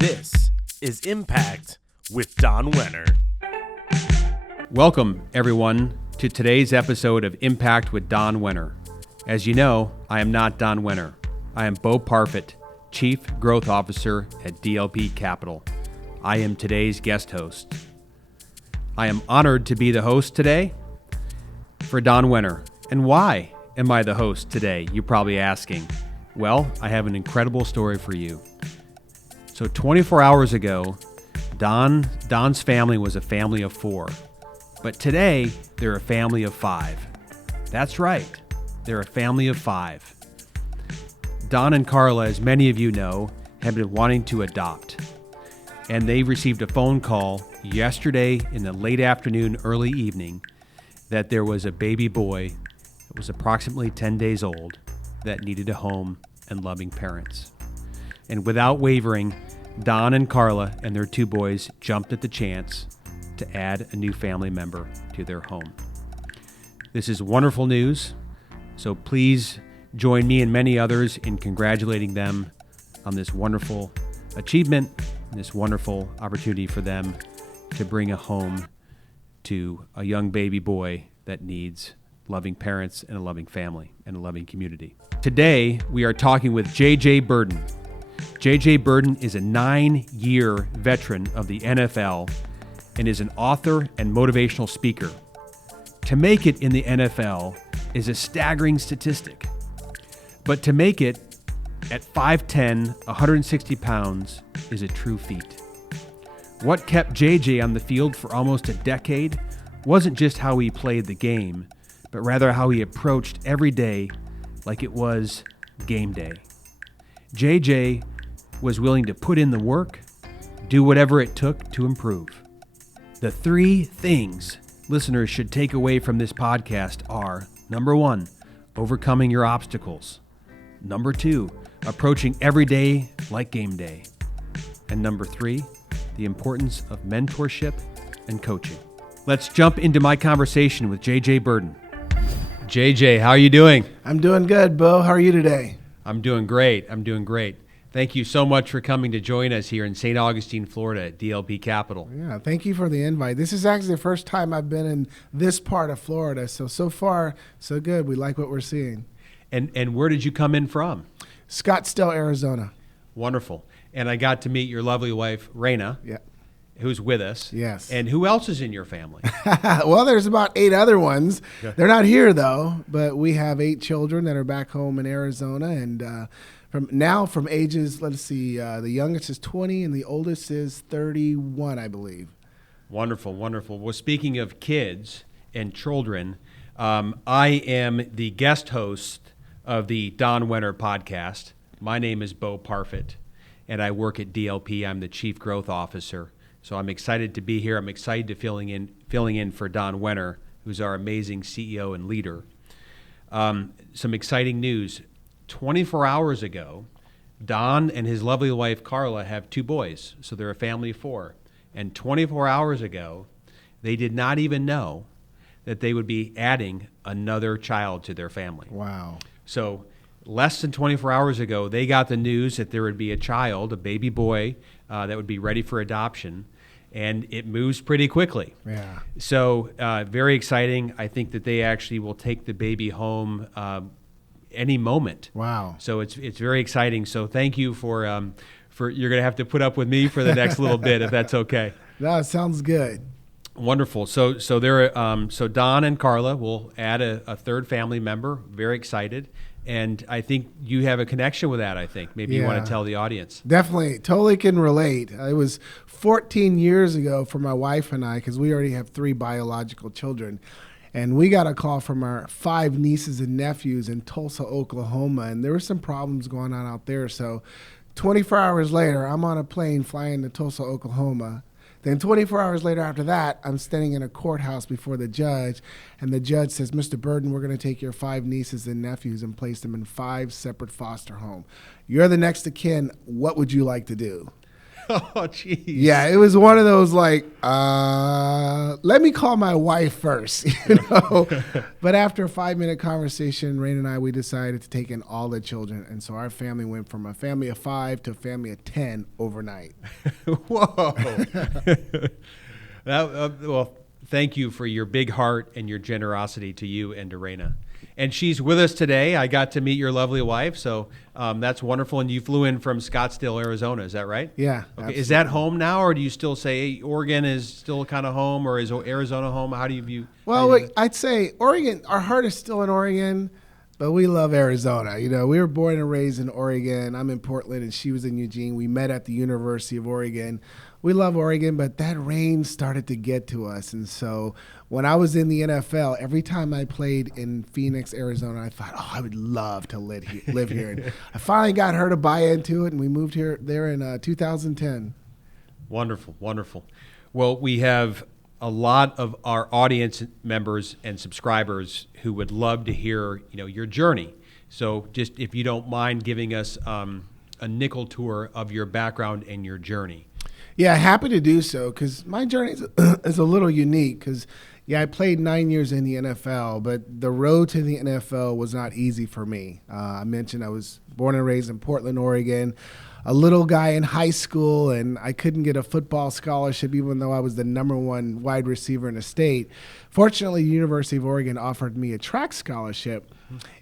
This is Impact with Don Wenner. Welcome, everyone, to today's episode of Impact with Don Wenner. As you know, I am not Don Wenner. I am Bo Parfet, Chief Growth Officer at DLP Capital. I am today's guest host. I am honored to be the host today for Don Wenner. And why am I the host today, you're probably asking? Well, I have an incredible story for you. So 24 hours ago, Don's family was a family of 4. But today, they're a family of 5. That's right, they're a family of 5. Don and Carla, as many of you know, have been wanting to adopt. And they received a phone call yesterday in the late afternoon, early evening, that there was a baby boy that was approximately 10 days old that needed a home and loving parents. And without wavering, Don and Carla and their 2 boys jumped at the chance to add a new family member to their home. This is wonderful news, so please join me and many others in congratulating them on this wonderful achievement and this wonderful opportunity for them to bring a home to a young baby boy that needs loving parents and a loving family and a loving community. Today, we are talking with JJ Birden. JJ Birden is a 9-year veteran of the NFL and is an author and motivational speaker. To make it in the NFL is a staggering statistic. But to make it at 5'10", 160 pounds is a true feat. What kept JJ on the field for almost a decade wasn't just how he played the game, but rather how he approached every day like it was game day. JJ was willing to put in the work, do whatever it took to improve. The 3 things listeners should take away from this podcast are, number 1, overcoming your obstacles. Number 2, approaching every day like game day. And number 3, the importance of mentorship and coaching. Let's jump into my conversation with JJ Birden. JJ, how are you doing? I'm doing good, Bo. How are you today? I'm doing great. Thank you so much for coming to join us here in St. Augustine, Florida at DLP Capital. Yeah, thank you for the invite. This is actually the first time I've been in this part of Florida, so far, so good. We like what we're seeing. And where did you come in from? Scottsdale, Arizona. Wonderful. And I got to meet your lovely wife, Raina, who's with us. Yes. And who else is in your family? Well, there's about 8 other ones. They're not here, though, but we have 8 children that are back home in Arizona, and from ages, let's see, the youngest is 20 and the oldest is 31, I believe. Wonderful. Well, speaking of kids and children, I am the guest host of the Don Wenner podcast. My name is Bo Parfet, and I work at DLP. I'm the Chief Growth Officer. So I'm excited to be here. I'm excited to filling in for Don Wenner, who's our amazing CEO and leader. Some exciting news. 24 hours ago, Don and his lovely wife, Carla, have 2 boys, so they're a family of 4. And 24 hours ago, they did not even know that they would be adding another child to their family. Wow. So less than 24 hours ago, they got the news that there would be a child, a baby boy, that would be ready for adoption, and it moves pretty quickly. Yeah. So very exciting. I think that they actually will take the baby home any moment. Wow. So it's very exciting. So thank you for you're going to have to put up with me for the next little bit, if that's okay. That sounds good. Wonderful. So Don and Carla will add a 3rd family member. Very excited. And I think you have a connection with that, I think. Maybe you want to tell the audience. Definitely. Totally can relate. It was 14 years ago for my wife and I, because we already have 3 biological children. And we got a call from our 5 nieces and nephews in Tulsa, Oklahoma, and there were some problems going on out there. So 24 hours later, I'm on a plane flying to Tulsa, Oklahoma. Then 24 hours later after that, I'm standing in a courthouse before the judge, and the judge says, Mr. Birden, we're going to take your 5 nieces and nephews and place them in 5 separate foster homes. You're the next of kin. What would you like to do? Oh, geez. Yeah, it was one of those like, let me call my wife first, But after a 5-minute conversation, Rain and I, we decided to take in all the children. And so our family went from a family of 5 to a family of 10 overnight. Whoa. Well, thank you for your big heart and your generosity to you and to Raina. And she's with us today. I got to meet your lovely wife, so that's wonderful. And you flew in from Scottsdale, Arizona. Is that right? Yeah. Okay. Is that home now, or do you still say hey, Oregon is still kind of home, or is Arizona home? How do you view? Well, I'd say Oregon. Our heart is still in Oregon, but we love Arizona. We were born and raised in Oregon. I'm in Portland, and she was in Eugene. We met at the University of Oregon. We love Oregon, but that rain started to get to us. And so when I was in the NFL, every time I played in Phoenix, Arizona, I thought, I would love to live here. And I finally got her to buy into it, and we moved there in 2010. Wonderful, wonderful. Well, we have a lot of our audience members and subscribers who would love to hear, your journey. So just if you don't mind giving us a nickel tour of your background and your journey. Yeah, happy to do so because my journey is a little unique because, I played 9 years in the NFL, but the road to the NFL was not easy for me. I mentioned I was born and raised in Portland, Oregon, a little guy in high school, and I couldn't get a football scholarship even though I was the #1 wide receiver in the state. Fortunately, the University of Oregon offered me a track scholarship.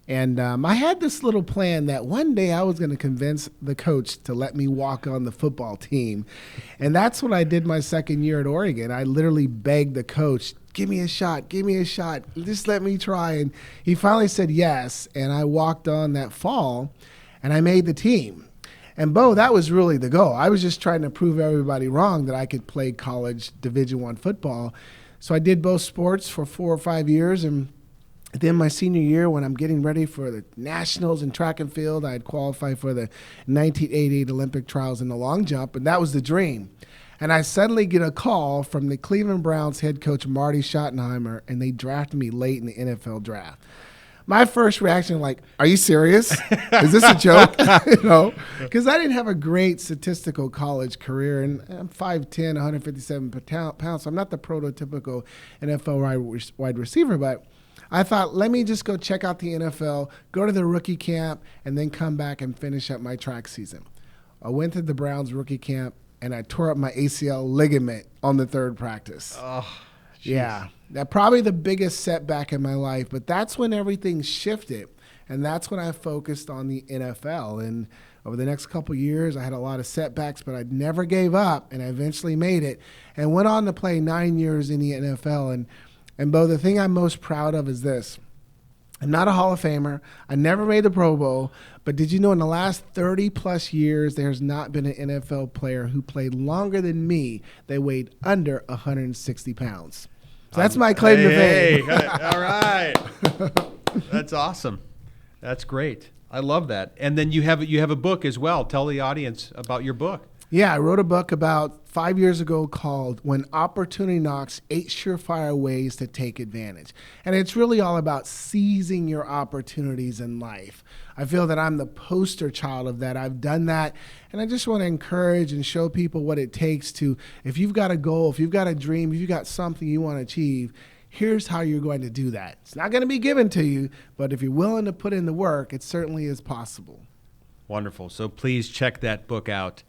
And I had this little plan that one day I was going to convince the coach to let me walk on the football team. And that's what I did my second year at Oregon. I literally begged the coach, give me a shot, just let me try. And he finally said yes, and I walked on that fall, and I made the team. And Bo, that was really the goal. I was just trying to prove everybody wrong that I could play college Division I football. So I did both sports for 4 or 5 years, and then my senior year, when I'm getting ready for the nationals in track and field, I had qualified for the 1988 Olympic trials in the long jump, and that was the dream. And I suddenly get a call from the Cleveland Browns head coach Marty Schottenheimer, and they drafted me late in the NFL draft. My first reaction, like, are you serious? Is this a joke? Because I didn't have a great statistical college career, and I'm 5'10", 157 pounds, so I'm not the prototypical NFL wide receiver, but I thought, let me just go check out the NFL, go to the rookie camp, and then come back and finish up my track season. I went to the Browns rookie camp, and I tore up my ACL ligament on the third practice. Oh, geez. Yeah, that's probably the biggest setback in my life, but that's when everything shifted, and that's when I focused on the NFL. And over the next couple of years, I had a lot of setbacks, but I never gave up, and I eventually made it and went on to play 9 years in the NFL. And Bo, the thing I'm most proud of is this. I'm not a Hall of Famer. I never made the Pro Bowl. But did you know in the last 30-plus years, there's not been an NFL player who played longer than me that weighed under 160 pounds. So that's my claim to fame. All right. That's awesome. That's great. I love that. And then you have a book as well. Tell the audience about your book. Yeah, I wrote a book about 5 years ago called When Opportunity Knocks, 8 Surefire Ways to Take Advantage. And it's really all about seizing your opportunities in life. I feel that I'm the poster child of that. I've done that. And I just want to encourage and show people what it takes to, if you've got a goal, if you've got a dream, if you've got something you want to achieve, here's how you're going to do that. It's not going to be given to you, but if you're willing to put in the work, it certainly is possible. Wonderful. So please check that book out.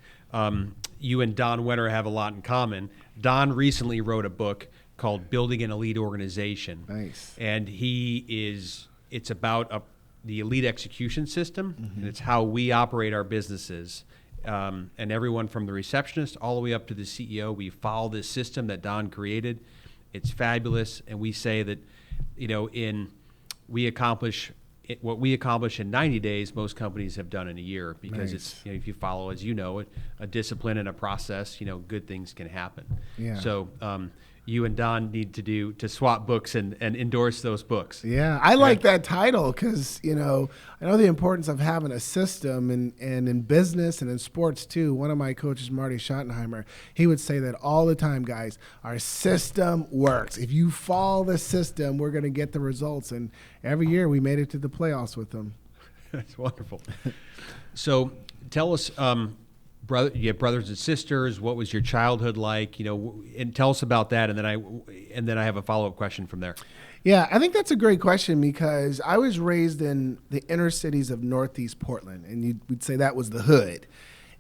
You and Don Wenner have a lot in common. Don recently wrote a book called Building an Elite Organization. Nice. And it's about the elite execution system, and it's how we operate our businesses. And everyone from the receptionist all the way up to the CEO, we follow this system that Don created. It's fabulous, and we say that, what we accomplish in 90 days, most companies have done in a year because Nice. it's, if you follow, as you know, a discipline and a process, good things can happen. Yeah. So you and Don need to swap books and endorse those books. Yeah, I like that title because, I know the importance of having a system and in business and in sports too. One of my coaches, Marty Schottenheimer, he would say that all the time, guys, our system works. If you follow the system, we're going to get the results. And every year we made it to the playoffs with them. That's wonderful. So tell us, you have brothers and sisters. What was your childhood like? And tell us about that, and then I have a follow-up question from there. Yeah, I think that's a great question because I was raised in the inner cities of Northeast Portland, and we'd say that was the hood.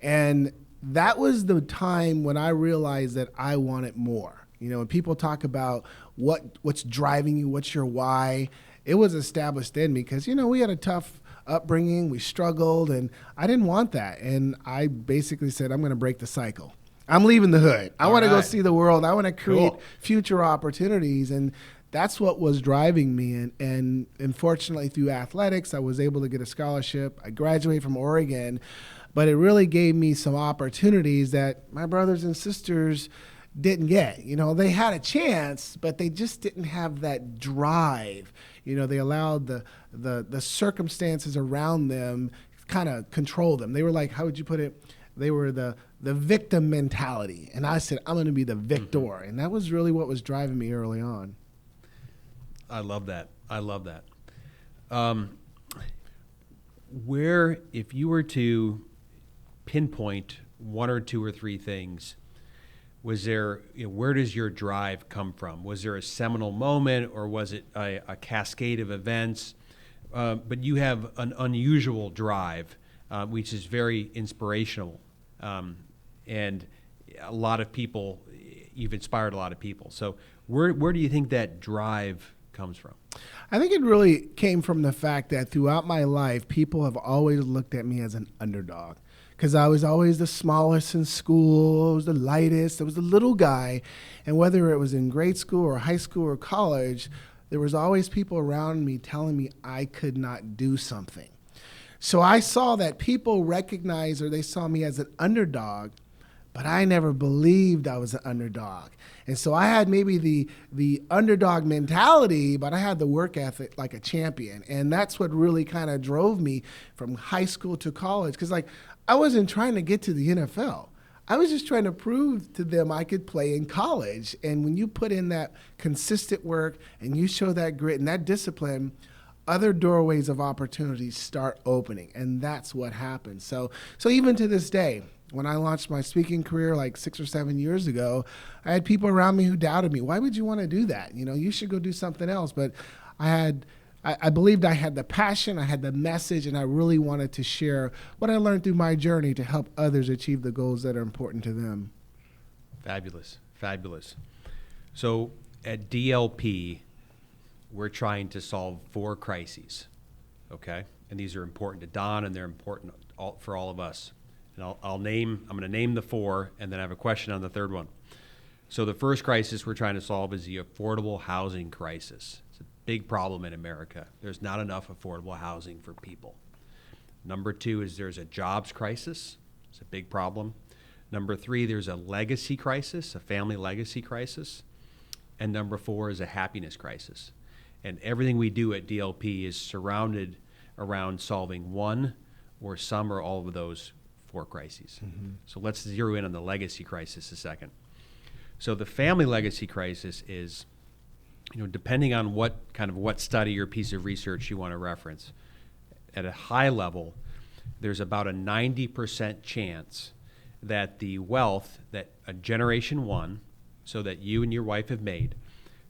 And that was the time when I realized that I wanted more. When people talk about what's driving you, what's your why, it was established in me because, we had a tough upbringing, we struggled, and I didn't want that. And I basically said, I'm going to break the cycle. I'm leaving the hood. I want to go see the world. I want to create future opportunities. And that's what was driving me. And unfortunately, through athletics, I was able to get a scholarship. I graduated from Oregon, but it really gave me some opportunities that my brothers and sisters didn't get. They had a chance, but they just didn't have that drive. They allowed the circumstances around them kind of control them. They were like, how would you put it? They were the victim mentality. And I said, I'm going to be the victor. Mm-hmm. And that was really what was driving me early on. I love that. If you were to pinpoint one or two or three things, was there, where does your drive come from? Was there a seminal moment, or was it a cascade of events? But you have an unusual drive, which is very inspirational. And a lot of people, you've inspired a lot of people. So where do you think that drive comes from? I think it really came from the fact that throughout my life, people have always looked at me as an underdog. Because I was always the smallest in school, I was the lightest, I was the little guy. And whether it was in grade school or high school or college, there was always people around me telling me I could not do something. So I saw that people recognized, or they saw me as an underdog, but I never believed I was an underdog. And so I had maybe the underdog mentality, but I had the work ethic like a champion. And that's what really kind of drove me from high school to college. Because I wasn't trying to get to the NFL. I was just trying to prove to them I could play in college. And when you put in that consistent work and you show that grit and that discipline, other doorways of opportunities start opening. And that's what happened. So even to this day, when I launched my speaking career like 6 or 7 years ago, I had people around me who doubted me. Why would you want to do that? You should go do something else. But I believed I had the passion, I had the message, and I really wanted to share what I learned through my journey to help others achieve the goals that are important to them. Fabulous. So at DLP, we're trying to solve 4 crises, okay? And these are important to Don, and they're important for all of us. And I'm going to name the 4, and then I have a question on the third one. So the first crisis we're trying to solve is the affordable housing crisis. It's a big problem in America. There's not enough affordable housing for people. Number 2 is there's a jobs crisis. It's a big problem. Number 3, there's a legacy crisis, a family legacy crisis. And number 4 is a happiness crisis. And everything we do at DLP is surrounded around solving one or some or all of those 4 crises. Mm-hmm. So let's zero in on the legacy crisis a second. So the family legacy crisis is, depending on what study or piece of research you want to reference, at a high level, there's about a 90% chance that the wealth that a generation one, so that you and your wife have made,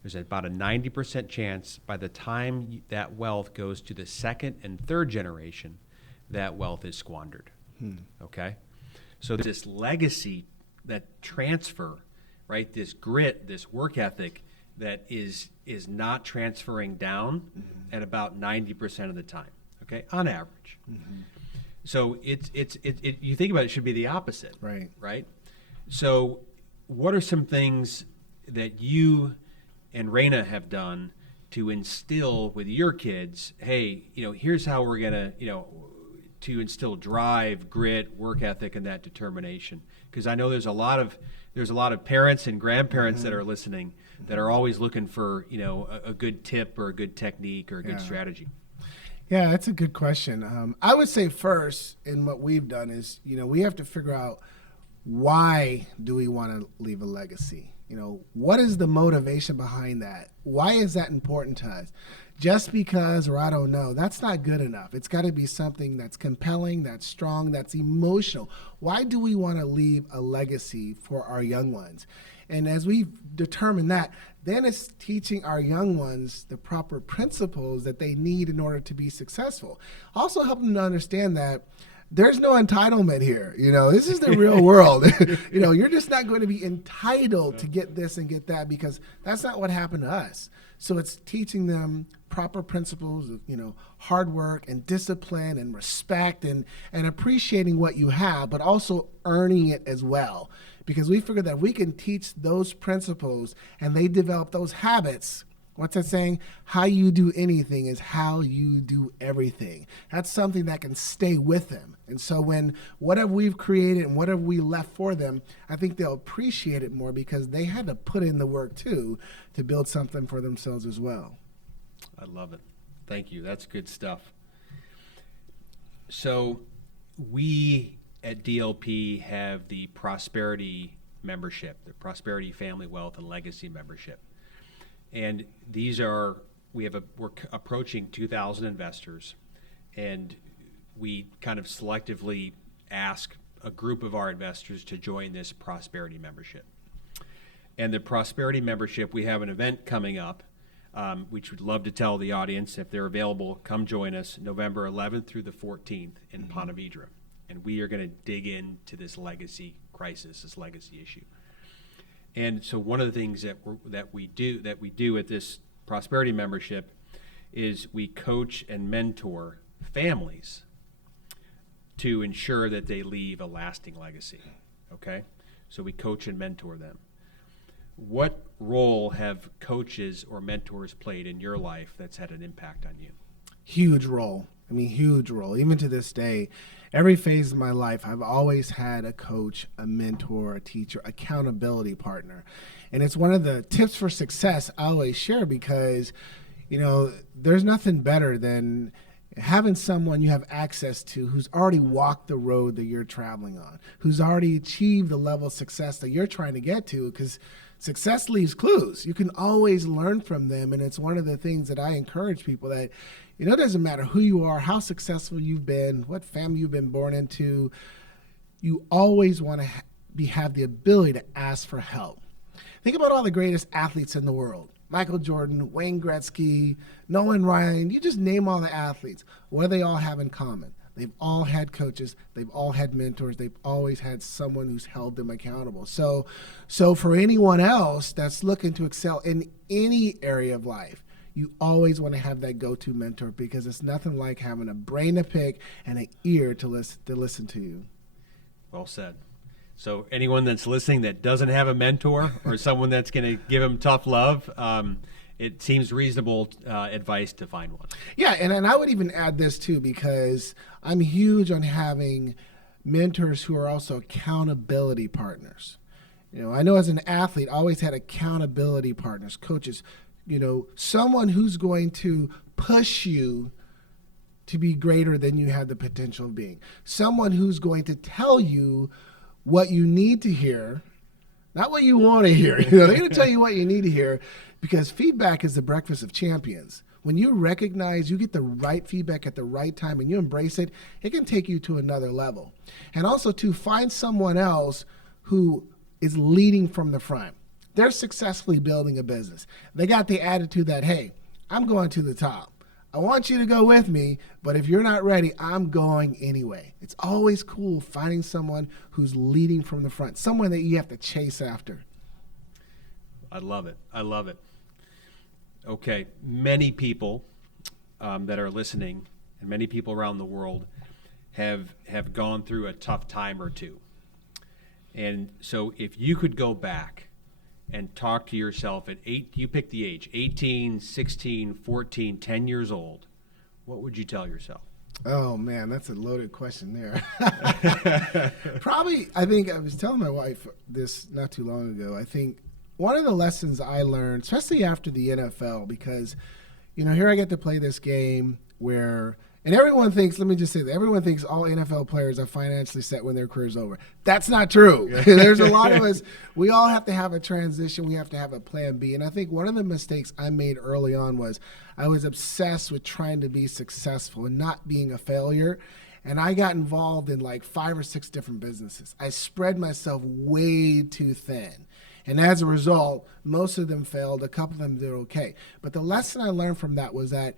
there's about a 90% chance by the time that wealth goes to the second and third generation, that wealth is squandered. Okay? So this legacy, that transfer, right? This grit, this work ethic that is not transferring down at about 90% of the time, okay? On average. Mm-hmm. So it's you think about it, should be the opposite. Right? So what are some things that you and Raina have done to instill with your kids, hey, here's how we're going to instill drive, grit, work ethic, and that determination? Because I know there's a lot of parents and grandparents that are listening that are always looking for, a good tip or a good technique or a good strategy. Yeah, that's a good question. I would say first, in what we've done is, we have to figure out, why do we want to leave a legacy? what is the motivation behind that? Why is that important to us? Just because, or I don't know, that's not good enough. It's got to be something that's compelling, that's strong, that's emotional. Why do we want to leave a legacy for our young ones? And as we've determined that, then it's teaching our young ones the proper principles that they need in order to be successful. Also help them to understand that there's no entitlement here. This is the real world. You're just not going to be entitled to get this and get that, because that's not what happened to us. So it's teaching them proper principles of, hard work and discipline and respect and appreciating what you have, but also earning it as well. Because we figured that if we can teach those principles and they develop those habits, what's that saying? How you do anything is how you do everything. That's something that can stay with them. And so when whatever we've created and whatever we left for them, I think they'll appreciate it more because they had to put in the work too to build something for themselves as well. I love it. Thank you. That's good stuff. So we at DLP have the Prosperity membership, the Prosperity Family Wealth and Legacy membership. And we're approaching 2,000 investors, and we kind of selectively ask a group of our investors to join this Prosperity membership. And the Prosperity membership, we have an event coming up, which we'd love to tell the audience, if they're available, come join us November 11th through the 14th in Ponte Vedra. And we are going to dig into this legacy crisis, this legacy issue. And so one of the things that we do at this Prosperity membership is we coach and mentor families to ensure that they leave a lasting legacy. Okay? So we coach and mentor them. What role have coaches or mentors played in your life that's had an impact on you? Huge role. Huge role. Even to this day, every phase of my life, I've always had a coach, a mentor, a teacher, accountability partner. And it's one of the tips for success I always share because, there's nothing better than having someone you have access to who's already walked the road that you're traveling on, who's already achieved the level of success that you're trying to get to, because success leaves clues. You can always learn from them. And it's one of the things that I encourage people that, it doesn't matter who you are, how successful you've been, what family you've been born into, you always want to have the ability to ask for help. Think about all the greatest athletes in the world. Michael Jordan, Wayne Gretzky, Nolan Ryan, you just name all the athletes. What do they all have in common? They've all had coaches. They've all had mentors. They've always had someone who's held them accountable. So for anyone else that's looking to excel in any area of life, you always want to have that go-to mentor because it's nothing like having a brain to pick and an ear to listen to you. Well said. So anyone that's listening that doesn't have a mentor or someone that's going to give them tough love, it seems reasonable advice to find one. Yeah, and I would even add this too, because I'm huge on having mentors who are also accountability partners. I know as an athlete, I always had accountability partners, coaches, someone who's going to push you to be greater than you have the potential of being. Someone who's going to tell you what you need to hear, not what you want to hear. They're going to tell you what you need to hear, because feedback is the breakfast of champions. When you recognize you get the right feedback at the right time and you embrace it, it can take you to another level. And also to find someone else who is leading from the front. They're successfully building a business. They got the attitude that, hey, I'm going to the top. I want you to go with me, but if you're not ready, I'm going anyway. It's always cool finding someone who's leading from the front, someone that you have to chase after. I love it. I love it. Okay, many people that are listening and many people around the world have gone through a tough time or two. And so if you could go back and talk to yourself at you pick the age, 18, 16, 14, 10 years old, what would you tell yourself? Oh, man, that's a loaded question there. Probably, I think I was telling my wife this not too long ago. I think one of the lessons I learned, especially after the NFL, because, here I get to play this game where And everyone thinks, let me just say that, everyone thinks all NFL players are financially set when their career's over. That's not true. There's a lot of us, we all have to have a transition. We have to have a plan B. And I think one of the mistakes I made early on was I was obsessed with trying to be successful and not being a failure. And I got involved in like 5 or 6 different businesses. I spread myself way too thin. And as a result, most of them failed. A couple of them did okay. But the lesson I learned from that was that,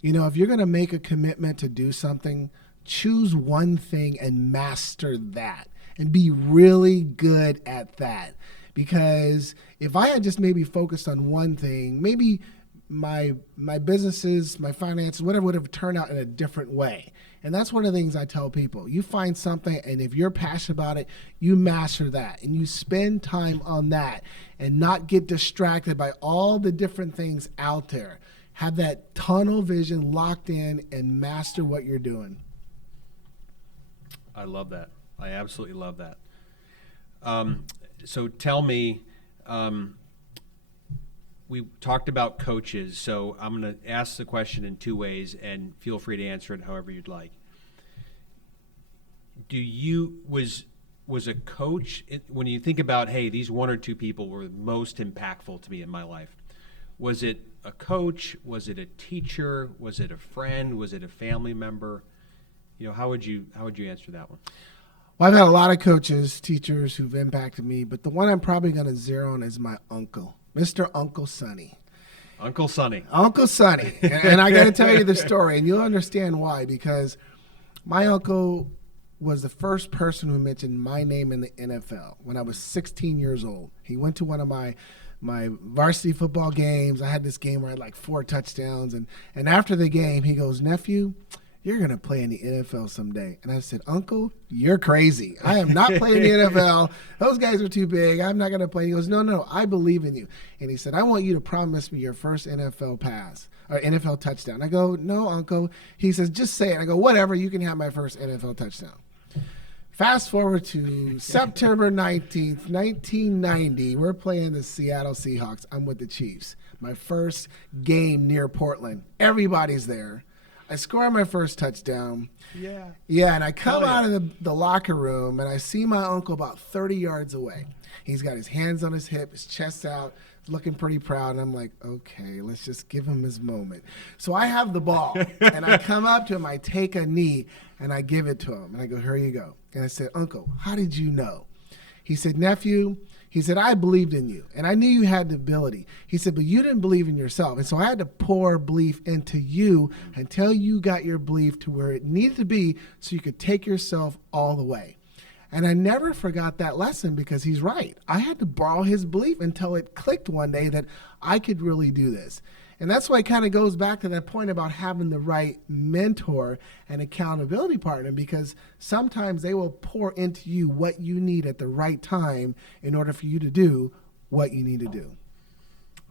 you know, if you're going to make a commitment to do something, choose one thing and master that and be really good at that. Because if I had just maybe focused on one thing, maybe my businesses, my finances, whatever would have turned out in a different way. And that's one of the things I tell people. You find something, and if you're passionate about it, you master that. And you spend time on that and not get distracted by all the different things out there. Have that tunnel vision locked in and master what you're doing. I love that. I absolutely love that. So tell me, we talked about coaches, so I'm going to ask the question in 2 ways, and feel free to answer it however you'd like. Was a coach, when you think about, hey, these 1 or 2 people were most impactful to me in my life, was it a coach? Was it a teacher? Was it a friend? Was it a family member? You know, how would you answer that one? Well, I've had a lot of coaches, teachers who've impacted me, but the one I'm probably going to zero on is my uncle, Mr. Uncle Sonny. Uncle Sonny. Uncle Sonny. And I got to tell you the story, and you'll understand why, because my uncle was the first person who mentioned my name in the NFL when I was 16 years old. He went to one of my varsity football games. I had this game where I had like 4 touchdowns. And after the game, he goes, "Nephew, you're going to play in the NFL someday." And I said, "Uncle, you're crazy. I am not playing the NFL. Those guys are too big. I'm not going to play." He goes, No, I believe in you. And he said, "I want you to promise me your first NFL pass or NFL touchdown." I go, "No, Uncle." He says, "Just say it." I go, "Whatever, you can have my first NFL touchdown." Fast forward to September 19th, 1990. We're playing the Seattle Seahawks. I'm with the Chiefs. My first game near Portland. Everybody's there. I score my first touchdown. Yeah, and I come out of the locker room, and I see my uncle about 30 yards away. He's got his hands on his hip, his chest out, looking pretty proud. And I'm like, okay, let's just give him his moment. So I have the ball, and I come up to him. I take a knee, and I give it to him. And I go, "Here you go." And I said, "Uncle, how did you know?" He said, "Nephew," he said, "I believed in you, and I knew you had the ability." He said, "But you didn't believe in yourself. And so I had to pour belief into you until you got your belief to where it needed to be so you could take yourself all the way." And I never forgot that lesson because he's right. I had to borrow his belief until it clicked one day that I could really do this. And that's why it kind of goes back to that point about having the right mentor and accountability partner, because sometimes they will pour into you what you need at the right time in order for you to do what you need to do.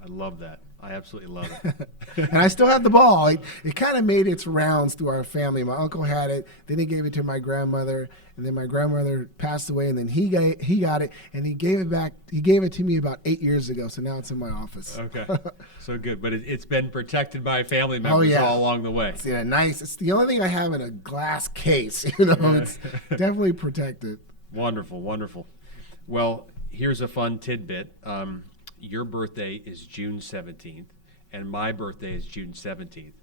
I love that. I absolutely love it. And I still have the ball. It kind of made its rounds through our family. My uncle had it, then he gave it to my grandmother, and then my grandmother passed away, and then he got it, and he gave it back. He gave it to me about 8 years ago, so now it's in my office. Okay, so good. But it's been protected by family members all along the way. It's nice. It's the only thing I have in a glass case. It's definitely protected. Wonderful, wonderful. Well, here's a fun tidbit. Your birthday is June 17th, and my birthday is June 17th.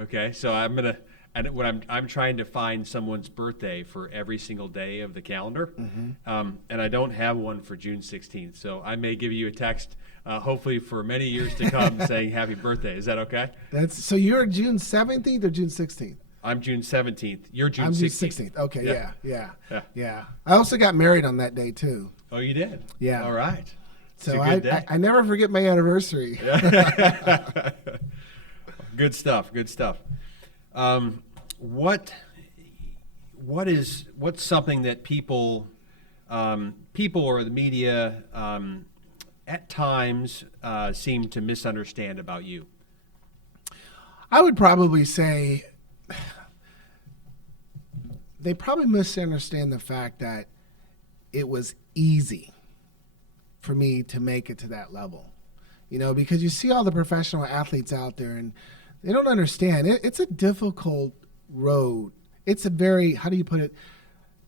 Okay, so I'm trying to find someone's birthday for every single day of the calendar, and I don't have one for June 16th. So I may give you a text, hopefully for many years to come, saying happy birthday. Is that okay? So you're June 17th or June 16th? I'm June 17th. You're June 16th. I'm June 16th. Okay, yeah. I also got married on that day too. Oh, you did? Yeah. All right. So I never forget my anniversary. Good stuff. What's something that people or the media at times seem to misunderstand about you? I would probably say they probably misunderstand the fact that it was easy for me to make it to that level, because you see all the professional athletes out there and they don't understand. It's a difficult road. It's a very, how do you put it?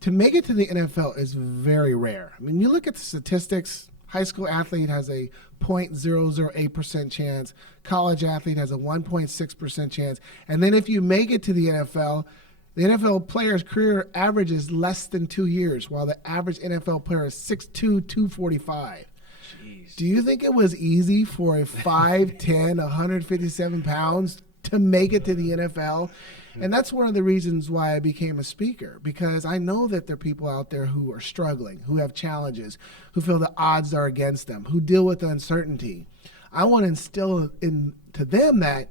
To make it to the NFL is very rare. I mean, you look at the statistics, high school athlete has a 0.008% chance, college athlete has a 1.6% chance, and then if you make it to the NFL player's career average is less than 2 years, while the average NFL player is 6'2", 245. Jeez. Do you think it was easy for a 5'10", 157 pounds to make it to the NFL? And that's one of the reasons why I became a speaker, because I know that there are people out there who are struggling, who have challenges, who feel the odds are against them, who deal with uncertainty. I want to instill into them that,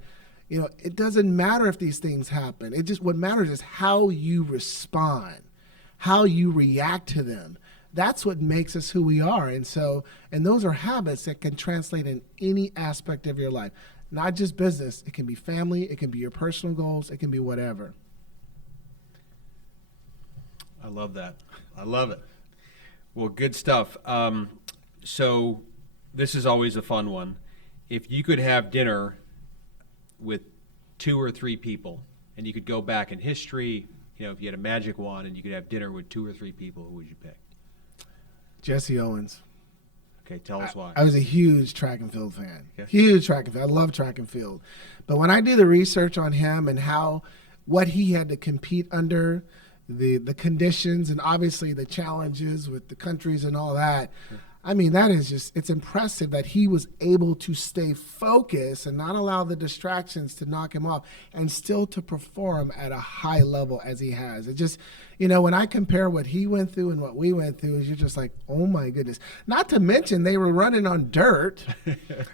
it doesn't matter if these things happen. What matters is how you respond, how you react to them. That's what makes us who we are. And those are habits that can translate in any aspect of your life. Not just business. It can be family. It can be your personal goals. It can be whatever. I love that. I love it. Well, good stuff. So this is always a fun one. If you could have dinner with 2 or 3 people, and you could go back in history, if you had a magic wand and you could have dinner with 2 or 3 people, who would you pick? Jesse Owens. Okay, tell us why. I was a huge track and field fan. Okay. Huge track and field. I love track and field. But when I do the research on him and what he had to compete under, the conditions and obviously the challenges with the countries and all that, I mean, that is it's impressive that he was able to stay focused and not allow the distractions to knock him off and still to perform at a high level as he has. It just, when I compare what he went through and what we went through, you're just like, oh my goodness. Not to mention they were running on dirt.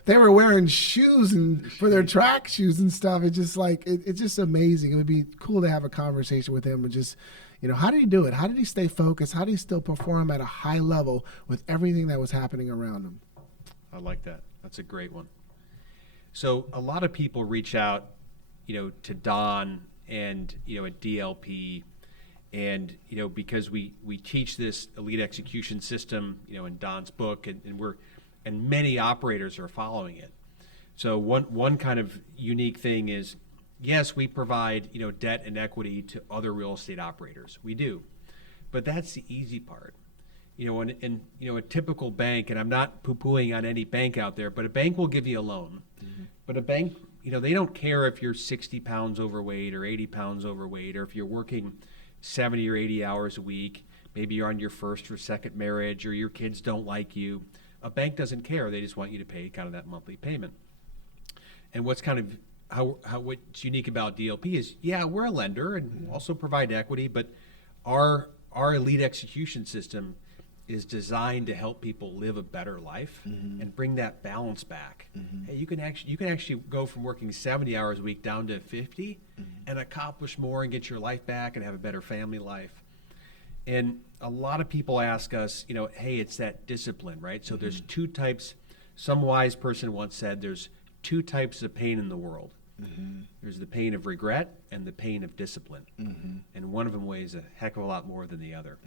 They were wearing shoes for their track shoes and stuff. It's just like, it's just amazing. It would be cool to have a conversation with him and just, how did he do it? How did he stay focused? How did he still perform at a high level with everything that was happening around him? I like that. That's a great one. So a lot of people reach out, to Don and, at DLP, and, because we teach this elite execution system, in Don's book, and many operators are following it. So one kind of unique thing is, yes, we provide, debt and equity to other real estate operators. We do. But that's the easy part. In a typical bank, and I'm not poo-pooing on any bank out there, but a bank will give you a loan. Mm-hmm. But a bank, they don't care if you're 60 pounds overweight or 80 pounds overweight, or if you're working 70 or 80 hours a week, maybe you're on your first or second marriage, or your kids don't like you. A bank doesn't care. They just want you to pay kind of that monthly payment. And what's kind of what's unique about DLP is, we're a lender and also provide equity, but our elite execution system is designed to help people live a better life and bring that balance back. Hey, you can actually go from working 70 hours a week down to 50 and accomplish more and get your life back and have a better family life. And a lot of people ask us, hey, it's that discipline, right? So there's 2 types. Some wise person once said there's 2 types of pain in the world. There's the pain of regret and the pain of discipline. And one of them weighs a heck of a lot more than the other.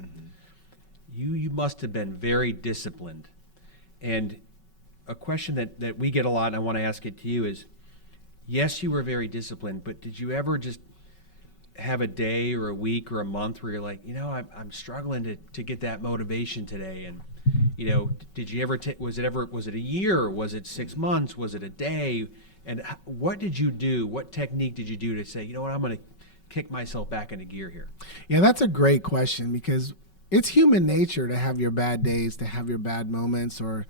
You must have been very disciplined. And a question that we get a lot, and I want to ask it to you, is, yes, you were very disciplined, but did you ever just have a day or a week or a month where you're like, I'm struggling to get that motivation today? And, did you ever was it a year? Was it 6 months? Was it a day? And what did you do? What technique did you do to say, I'm going to kick myself back into gear here? Yeah, that's a great question, because it's human nature to have your bad days, to have your bad moments, or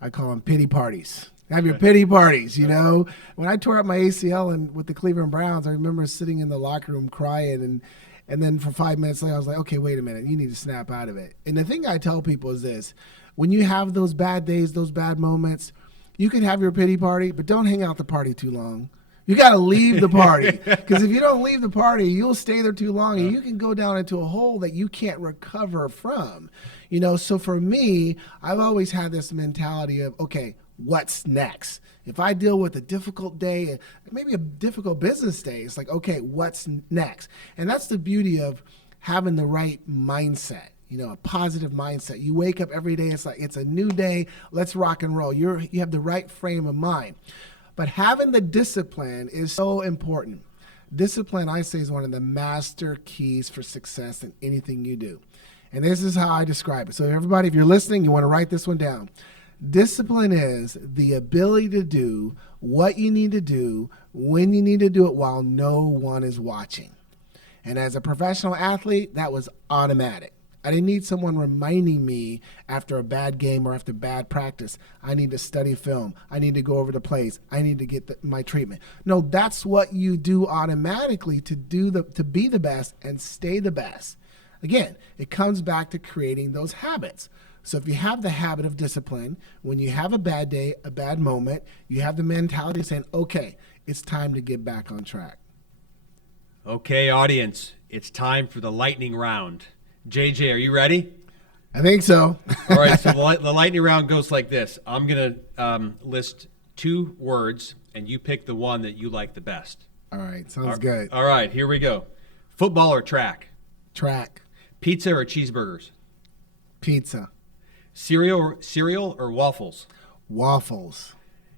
I call them pity parties. Have your pity parties, When I tore up my ACL and with the Cleveland Browns, I remember sitting in the locker room crying, and then for 5 minutes later, I was like, okay, wait a minute, you need to snap out of it. And the thing I tell people is this: when you have those bad days, those bad moments, you can have your pity party, but don't hang out the party too long. You got to leave the party, because if you don't leave the party, you'll stay there too long, and you can go down into a hole that you can't recover from. So for me, I've always had this mentality of, okay, what's next? If I deal with a difficult day, maybe a difficult business day, it's like, okay, what's next? And that's the beauty of having the right mindset. A positive mindset. You wake up every day, it's like, it's a new day, let's rock and roll. You have the right frame of mind. But having the discipline is so important. Discipline, I say, is one of the master keys for success in anything you do. And this is how I describe it. So everybody, if you're listening, you want to write this one down. Discipline is the ability to do what you need to do when you need to do it while no one is watching. And as a professional athlete, that was automatic. I didn't need someone reminding me after a bad game or after bad practice. I need to study film. I need to go over the plays. I need to get my treatment. No, that's what you do automatically to be the best and stay the best. Again, it comes back to creating those habits. So if you have the habit of discipline, when you have a bad day, a bad moment, you have the mentality of saying, okay, it's time to get back on track. Okay, audience, it's time for the lightning round. JJ, are you ready? I think so. All right, so the lightning round goes like this. I'm going to list 2 words, and you pick the one that you like the best. All right, sounds good. All right, here we go. Football or track? Track. Pizza or cheeseburgers? Pizza. Cereal or waffles? Waffles.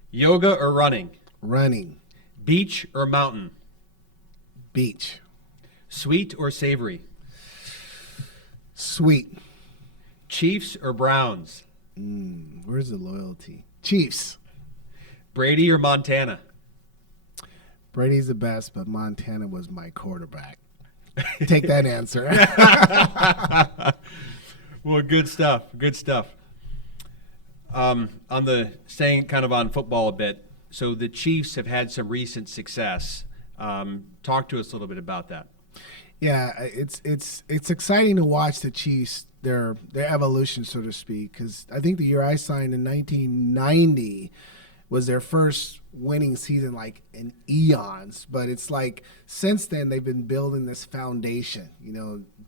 Yoga or running? Running. Beach or mountain? Beach. Sweet or savory? Sweet. Chiefs or Browns? Where's the loyalty? Chiefs. Brady or Montana? Brady's the best, but Montana was my quarterback. Take that answer. Well, good stuff. Good stuff. On the staying kind of on football a bit. So the Chiefs have had some recent success. Talk to us a little bit about that. Yeah, it's exciting to watch the Chiefs, their evolution, so to speak, because I think the year I signed in 1990 was their first winning season like in eons. But it's like since then they've been building this foundation,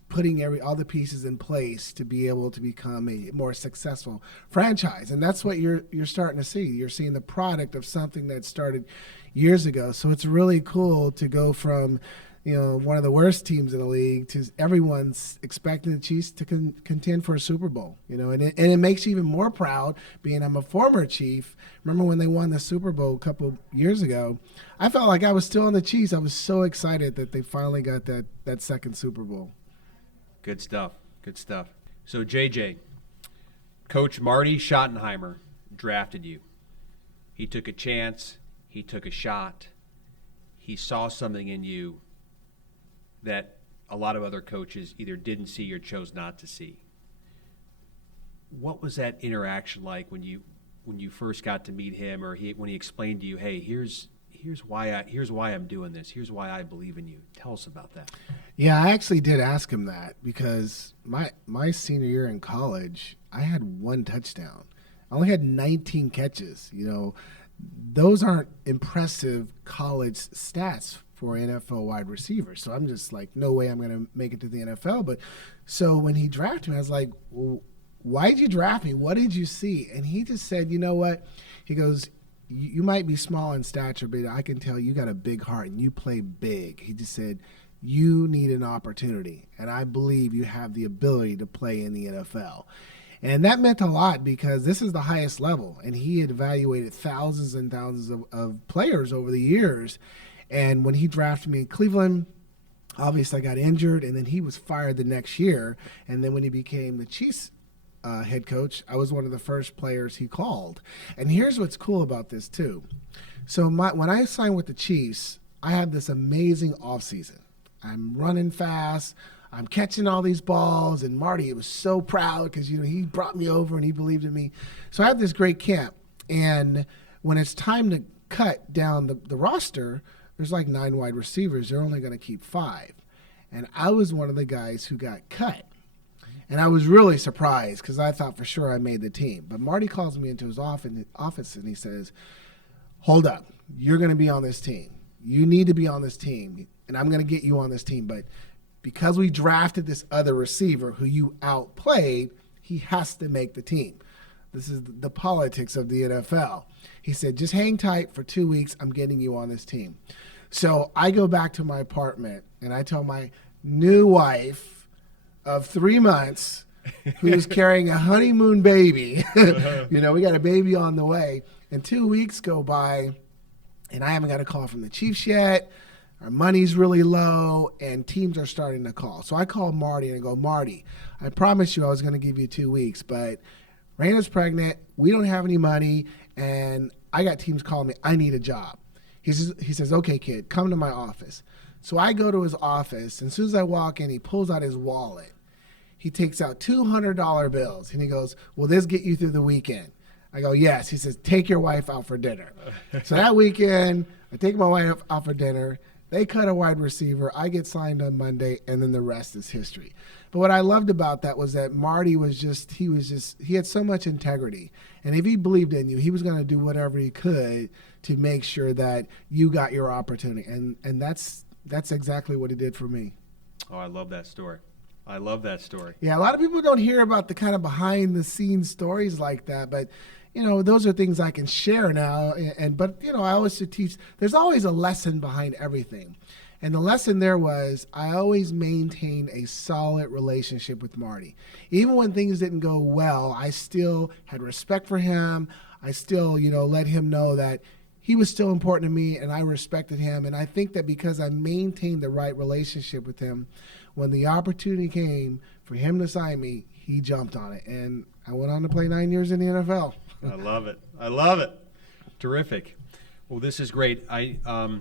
putting all the pieces in place to be able to become a more successful franchise. And that's what you're starting to see. You're seeing the product of something that started years ago. So it's really cool to go from one of the worst teams in the league to everyone's expecting the Chiefs to contend for a Super Bowl, and it makes you even more proud being I'm a former Chief. Remember when they won the Super Bowl a couple years ago? I felt like I was still on the Chiefs. I was so excited that they finally got that second Super Bowl. Good stuff. Good stuff. So JJ, Coach Marty Schottenheimer drafted you. He took a chance. He took a shot. He saw something in you that a lot of other coaches either didn't see or chose not to see. What was that interaction like when you first got to meet him, or when he explained to you, hey, here's why I'm doing this. Here's why I believe in you. Tell us about that. Yeah, I actually did ask him that because my senior year in college, I had 1 touchdown. I only had 19 catches. Those aren't impressive college stats for NFL wide receivers. So I'm just like, no way I'm going to make it to the NFL. But so when he drafted me, I was like, well, why did you draft me? What did you see? And he just said, you know what? He goes, you might be small in stature, but I can tell you got a big heart and you play big. He just said, you need an opportunity. And I believe you have the ability to play in the NFL. And that meant a lot because this is the highest level. And he had evaluated thousands and thousands of players over the years. And when he drafted me in Cleveland, obviously I got injured, and then he was fired the next year. And then when he became the Chiefs head coach, I was one of the first players he called. And here's what's cool about this too. So when I signed with the Chiefs, I had this amazing offseason. I'm running fast. I'm catching all these balls. And Marty was so proud because he brought me over and he believed in me. So I had this great camp. And when it's time to cut down the roster, there's like 9 wide receivers. They're only going to keep 5. And I was one of the guys who got cut. And I was really surprised because I thought for sure I made the team. But Marty calls me into his office and he says, hold up, you're going to be on this team. You need to be on this team. And I'm going to get you on this team. But because we drafted this other receiver who you outplayed, he has to make the team. This is the politics of the NFL. He said, just hang tight for 2 weeks. I'm getting you on this team. So I go back to my apartment and I tell my new wife of 3 months who's carrying a honeymoon baby, we got a baby on the way, and 2 weeks go by and I haven't got a call from the Chiefs yet. our money's really low, and teams are starting to call. So I call Marty and I go, Marty, I promised you I was going to give you 2 weeks, but Raina's pregnant, we don't have any money, and I got teams calling me, I need a job. He says, okay, kid, come to my office. So I go to his office, and as soon as I walk in, he pulls out his wallet. He takes out $200 bills, and he goes, will this get you through the weekend? I go, yes. He says, take your wife out for dinner. So that weekend, I take my wife out for dinner. They cut a wide receiver. I get signed on Monday, and then the rest is history. But what I loved about that was that Marty he had so much integrity. And if he believed in you, he was going to do whatever he could to make sure that you got your opportunity. And that's exactly what he did for me. Oh, I love that story. I love that story. Yeah, a lot of people don't hear about the kind of behind-the-scenes stories like that, but those are things I can share now. But I always teach. There's always a lesson behind everything, and the lesson there was I always maintained a solid relationship with Marty, even when things didn't go well. I still had respect for him. I still, let him know that he was still important to me, and I respected him. And I think that because I maintained the right relationship with him, when the opportunity came for him to sign me, he jumped on it. And I went on to play 9 years in the NFL. I love it. I love it. Terrific. Well, this is great. You're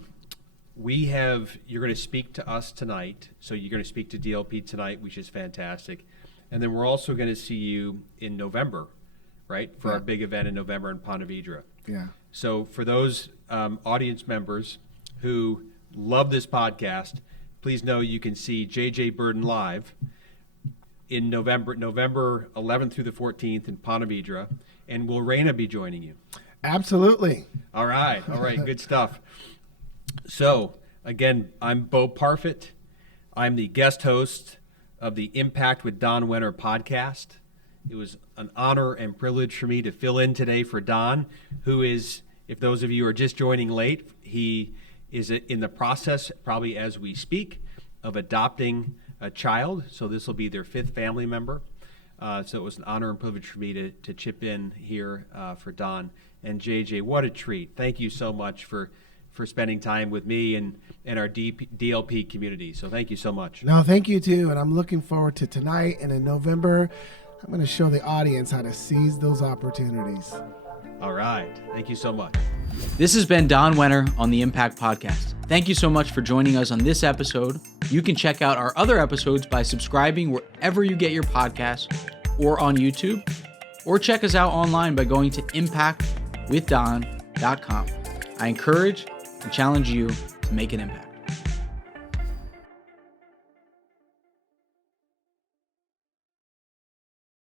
going to speak to us tonight. So you're going to speak to DLP tonight, which is fantastic. And then we're also going to see you in November, right? For our big event in November in Ponte Vedra. Yeah. So for those audience members who love this podcast, please know you can see JJ Birden live in November 11th through the 14th in Ponte Vedra. And will Raina be joining you? Absolutely. All right. Good stuff. So, again, I'm Bo Parfet. I'm the guest host of the Impact with Don Wenner podcast. It was an honor and privilege for me to fill in today for Don, who is, if those of you are just joining late, he is in the process, probably as we speak, of adopting a child. So this will be their 5th family member. So it was an honor and privilege for me to chip in here for Don. And JJ, what a treat. Thank you so much for spending time with me and our DLP community. So thank you so much. No, thank you too. And I'm looking forward to tonight and in November. I'm going to show the audience how to seize those opportunities. All right. Thank you so much. This has been Don Wenner on the Impact Podcast. Thank you so much for joining us on this episode. You can check out our other episodes by subscribing wherever you get your podcasts or on YouTube, or check us out online by going to impactwithdon.com. I encourage and challenge you to make an impact.